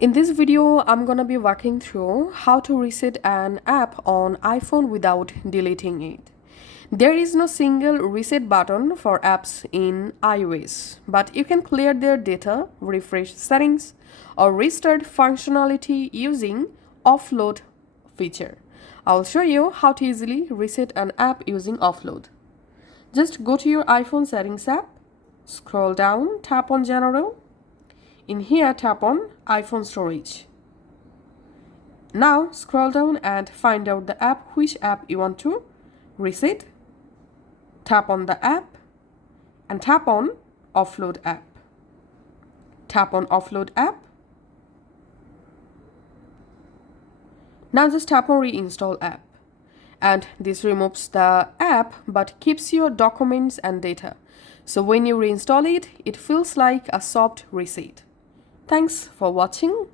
In this video, I'm gonna be walking through how to reset an app on iPhone without deleting it. There is no single reset button for apps in iOS, but you can clear their data, refresh settings, or restart functionality using offload feature. I'll show you how to easily reset an app using offload. Just go to your iPhone settings app, scroll down, tap on General. In here, tap on iPhone storage. Now scroll down and find out the app, which app you want to reset. Tap on the app and tap on offload app. Tap on offload app. Now just tap on reinstall app. And this removes the app but keeps your documents and data. So when you reinstall it, it feels like a soft reset. Thanks for watching.